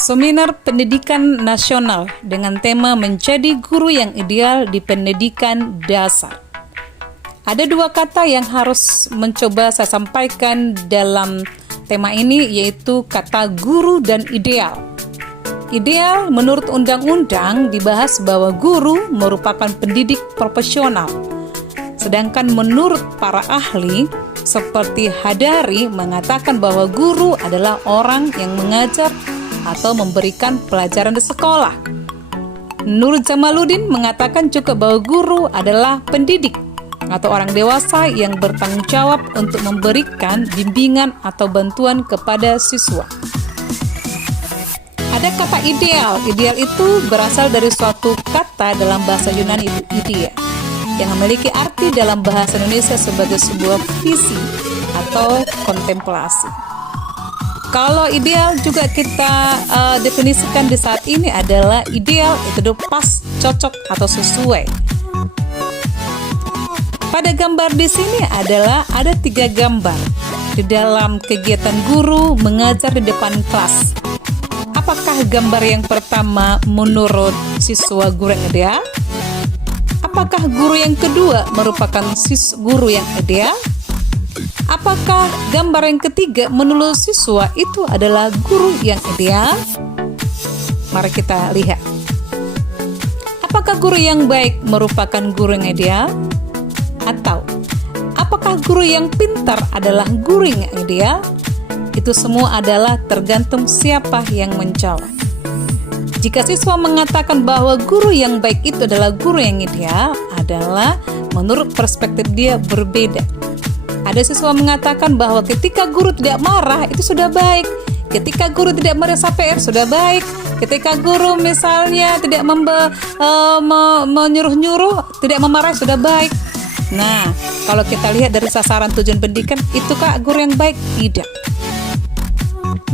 Seminar Pendidikan Nasional dengan tema menjadi guru yang ideal di pendidikan dasar. Ada dua kata yang harus mencoba saya sampaikan dalam tema ini, yaitu kata guru dan ideal. Ideal menurut undang-undang dibahas bahwa guru merupakan pendidik profesional. Sedangkan menurut para ahli seperti Hadari mengatakan bahwa guru adalah orang yang mengajar atau memberikan pelajaran di sekolah. Nur Jamaluddin mengatakan juga bahwa guru adalah pendidik atau orang dewasa yang bertanggung jawab untuk memberikan bimbingan atau bantuan kepada siswa. Ada kata ideal. Ideal itu berasal dari suatu kata dalam bahasa Yunani, itu idea, yang memiliki arti dalam bahasa Indonesia sebagai sebuah visi atau kontemplasi. Kalau ideal juga kita definisikan di saat ini adalah ideal itu pas, cocok atau sesuai. Pada gambar di sini adalah ada 3 gambar di dalam kegiatan guru mengajar di depan kelas. Apakah gambar yang pertama menurut siswa guru yang ideal? Apakah guru yang kedua merupakan guru yang ideal? Apakah gambar yang ketiga menurut siswa itu adalah guru yang ideal? Mari kita lihat. Apakah guru yang baik merupakan guru yang ideal? Atau apakah guru yang pintar adalah guru yang ideal? Itu semua adalah tergantung siapa yang menjawab. Jika siswa mengatakan bahwa guru yang baik itu adalah guru yang ideal, adalah menurut perspektif dia berbeda. Ada siswa mengatakan bahwa ketika guru tidak marah itu sudah baik. Ketika guru tidak merasa PR sudah baik. Ketika guru misalnya tidak menyuruh-nyuruh, tidak memarahi sudah baik. Nah, kalau kita lihat dari sasaran tujuan pendidikan, itukah guru yang baik? Tidak.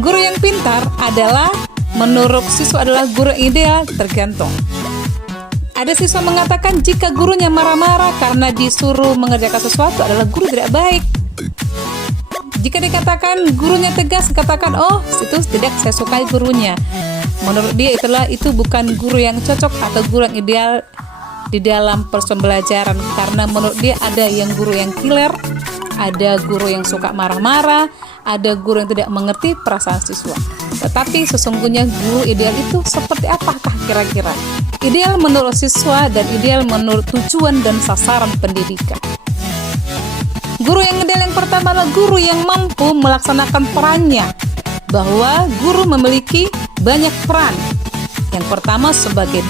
Guru yang pintar adalah menurut siswa adalah guru yang ideal, tergantung. Ada siswa mengatakan jika gurunya marah-marah karena disuruh mengerjakan sesuatu adalah guru tidak baik. Jika dikatakan gurunya tegas, katakan oh itu tidak saya sukai gurunya. Menurut dia itu bukan guru yang cocok atau guru yang ideal di dalam pembelajaran, karena menurut dia ada yang guru yang killer, ada guru yang suka marah-marah, ada guru yang tidak mengerti perasaan siswa. Tetapi sesungguhnya guru ideal itu seperti apakah kira-kira? Ideal menurut siswa dan ideal menurut tujuan dan sasaran pendidikan. Guru yang ideal yang pertama adalah guru yang mampu melaksanakan perannya, bahwa guru memiliki banyak peran. Yang pertama sebagai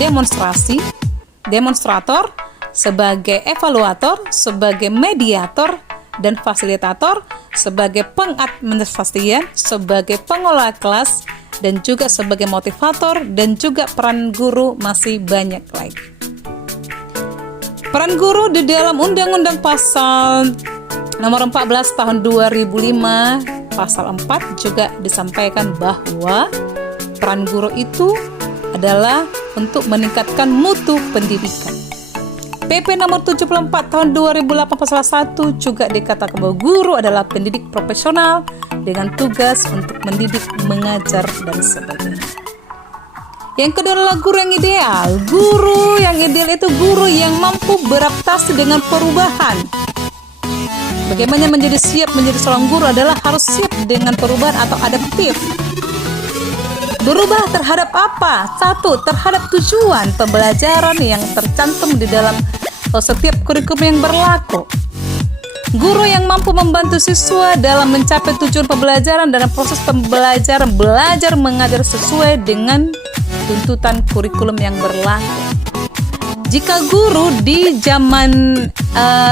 demonstrator, sebagai evaluator, sebagai mediator dan fasilitator, sebagai pengadministrasian, sebagai pengelola kelas, dan juga sebagai motivator, dan juga peran guru masih banyak lagi. Peran guru di dalam Undang-Undang Pasal nomor 14 tahun 2005 pasal 4 juga disampaikan bahwa peran guru itu adalah untuk meningkatkan mutu pendidikan. PP nomor 74 tahun 2008 pasal 1 juga dikatakan bahwa guru adalah pendidik profesional dengan tugas untuk mendidik, mengajar, dan sebagainya. Yang kedua adalah guru yang ideal. Guru yang ideal itu guru yang mampu beradaptasi dengan perubahan. Bagaimana menjadi siap menjadi seorang guru adalah harus siap dengan perubahan atau adaptif. Berubah terhadap apa? 1. Terhadap tujuan pembelajaran yang tercantum di dalam setiap kurikulum yang berlaku. Guru yang mampu membantu siswa dalam mencapai tujuan pembelajaran dalam proses pembelajaran, belajar mengajar sesuai dengan tuntutan kurikulum yang berlaku. Jika guru di zaman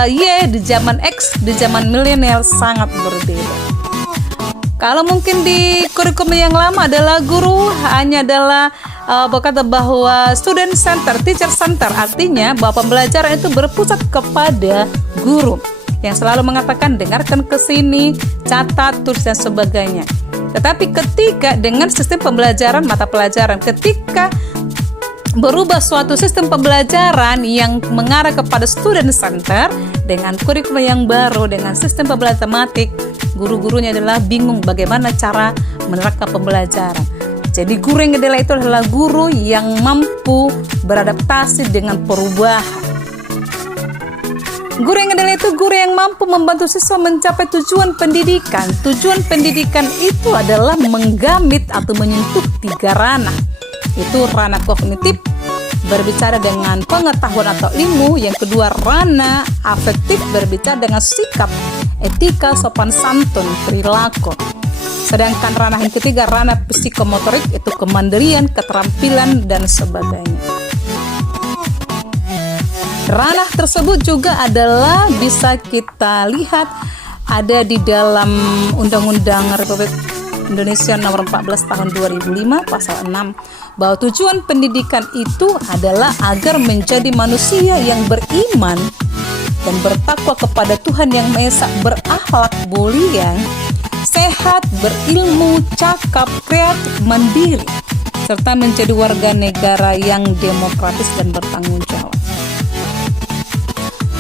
Y, di zaman X, di zaman milenial sangat berbeda. Kalau mungkin di kurikulum yang lama adalah guru hanya adalah berkata bahwa student center, teacher center, artinya bahwa pembelajaran itu berpusat kepada guru yang selalu mengatakan dengarkan ke sini, catat, tulis dan sebagainya. Tetapi ketika dengan sistem pembelajaran mata pelajaran, ketika berubah suatu sistem pembelajaran yang mengarah kepada student center dengan kurikulum yang baru, dengan sistem pembelajaran tematik, guru-gurunya adalah bingung bagaimana cara menerapkan pembelajaran. Jadi guru yang ideal itu adalah guru yang mampu beradaptasi dengan perubahan. Guru yang ideal itu guru yang mampu membantu siswa mencapai tujuan pendidikan. Tujuan pendidikan itu adalah menggamit atau menyentuh 3 ranah. Itu ranah kognitif, berbicara dengan pengetahuan atau ilmu. Yang kedua, ranah afektif, berbicara dengan sikap, etika, sopan santun, perilaku. Sedangkan ranah yang ketiga, ranah psikomotorik, itu kemandirian, keterampilan, dan sebagainya. Ranah tersebut juga adalah bisa kita lihat ada di dalam Undang-Undang Republik Indonesia Nomor 14 Tahun 2005 Pasal 6, bahwa tujuan pendidikan itu adalah agar menjadi manusia yang beriman dan bertakwa kepada Tuhan Yang Maha Esa, berakhlak mulia, sehat, berilmu, cakap, kreatif, mandiri, serta menjadi warga negara yang demokratis dan bertanggung jawab.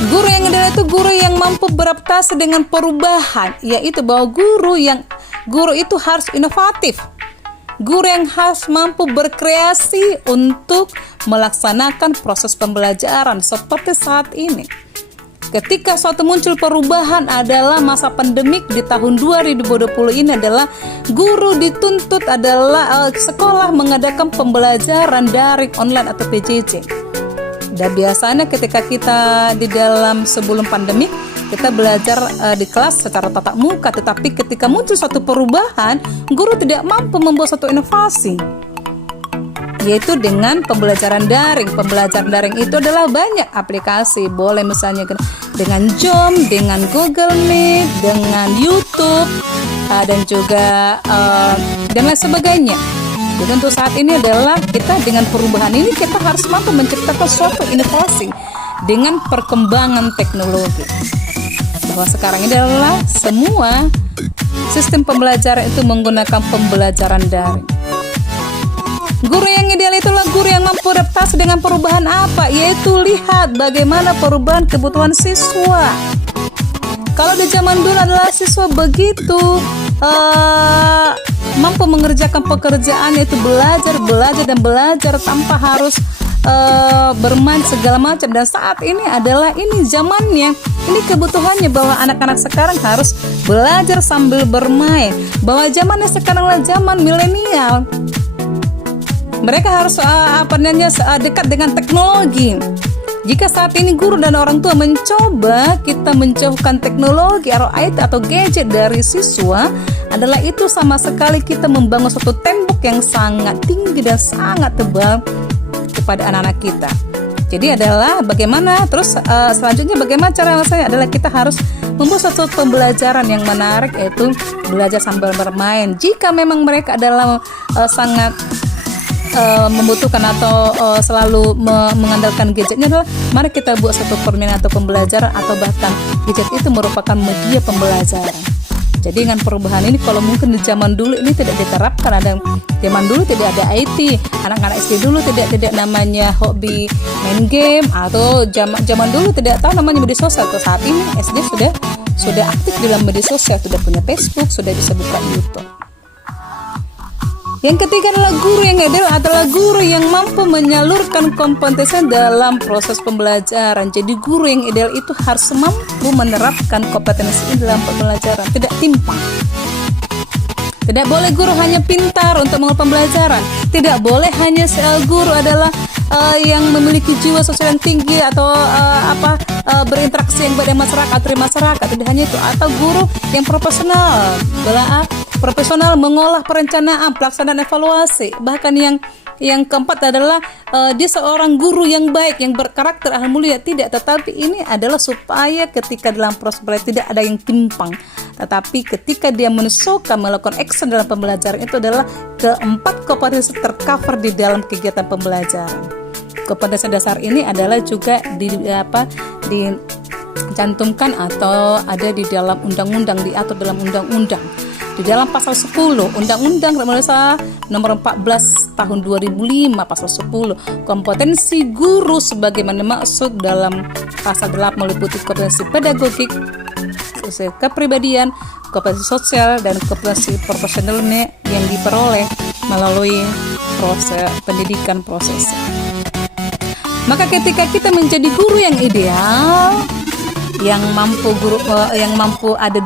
Guru yang ideal itu guru yang mampu beradaptasi dengan perubahan, yaitu bahwa guru itu harus inovatif. Guru yang harus mampu berkreasi untuk melaksanakan proses pembelajaran seperti saat ini. Ketika suatu muncul perubahan adalah masa pandemik di tahun 2020 ini, adalah guru dituntut adalah sekolah mengadakan pembelajaran daring online atau PJJ. Dan biasanya ketika kita di dalam sebelum pandemik, kita belajar di kelas secara tatap muka, tetapi ketika muncul suatu perubahan, guru tidak mampu membuat suatu inovasi, yaitu dengan pembelajaran daring. Pembelajaran daring itu adalah banyak aplikasi, boleh misalnya dengan Zoom, dengan Google Meet, dengan YouTube, dan juga dan lain sebagainya. Jadi untuk saat ini adalah kita dengan perubahan ini kita harus mampu menciptakan suatu inovasi dengan perkembangan teknologi. Bahwa sekarang ini adalah semua sistem pembelajaran itu menggunakan pembelajaran daring. Guru yang ideal itulah guru yang mampu adaptasi dengan perubahan apa? Yaitu lihat bagaimana perubahan kebutuhan siswa. Kalau di zaman dulu adalah siswa begitu mampu mengerjakan pekerjaan, yaitu belajar tanpa harus bermain segala macam. Dan saat ini adalah ini zamannya, ini kebutuhannya bahwa anak-anak sekarang harus belajar sambil bermain. Bahwa zamannya sekarang adalah zaman milenial. Mereka harus dekat dengan teknologi. Jika saat ini guru dan orang tua mencoba kita menjauhkan teknologi atau IT atau gadget dari siswa, adalah itu sama sekali kita membangun suatu tembok yang sangat tinggi dan sangat tebal kepada anak-anak kita. Jadi adalah bagaimana terus selanjutnya bagaimana cara saya adalah kita harus membuat suatu pembelajaran yang menarik, yaitu belajar sambil bermain. Jika memang mereka adalah sangat membutuhkan atau selalu mengandalkan gadgetnya, adalah mari kita buat satu permainan atau pembelajaran, atau bahkan gadget itu merupakan media pembelajaran. Jadi dengan perubahan ini, kalau mungkin di zaman dulu ini tidak diterapkan, ada zaman dulu tidak ada IT, anak-anak SD dulu tidak namanya hobi main game, atau zaman dulu tidak tahu namanya media sosial. Atau saat ini SD sudah aktif dalam media sosial, sudah punya Facebook, sudah bisa buka YouTube. Yang ketiga adalah guru yang ideal adalah guru yang mampu menyalurkan kompetensi dalam proses pembelajaran. Jadi guru yang ideal itu harus mampu menerapkan kompetensi dalam pembelajaran, tidak timpang. Tidak boleh guru hanya pintar untuk melakukan pembelajaran. Tidak boleh hanya guru adalah yang memiliki jiwa sosial yang tinggi atau berinteraksi yang baik dengan masyarakat, tidak hanya itu. Atau guru yang profesional mengolah perencanaan, pelaksanaan, evaluasi. Bahkan yang keempat adalah dia seorang guru yang baik, yang berkarakter alhamdulillah. Tidak, tetapi ini adalah supaya ketika dalam proses belajar tidak ada yang timpang, tetapi ketika dia menyesuaikan melakukan action dalam pembelajaran, itu adalah keempat kompetensi tercover di dalam kegiatan pembelajaran. Kompetensi dasar ini adalah juga dicantumkan atau ada di dalam undang-undang, diatur dalam undang-undang. Di dalam pasal 10 Undang-Undang Indonesia Nomor 14 Tahun 2005 pasal 10, kompetensi guru sebagaimana maksud dalam pasal 8 meliputi kompetensi pedagogik, kepribadian, kompetensi sosial, dan kompetensi profesionalnya yang diperoleh melalui proses pendidikan proses. Maka ketika kita menjadi guru yang ideal, yang mampu ada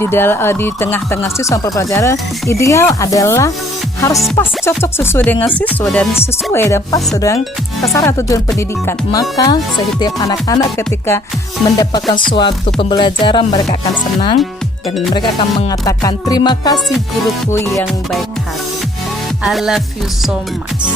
di tengah-tengah siswa pelajaran, ideal adalah harus pas, cocok sesuai dengan siswa dan sesuai dan pas dengan sasaran tujuan pendidikan. Maka setiap anak-anak ketika mendapatkan suatu pembelajaran, mereka akan senang dan mereka akan mengatakan, terima kasih guruku yang baik hati. I love you so much.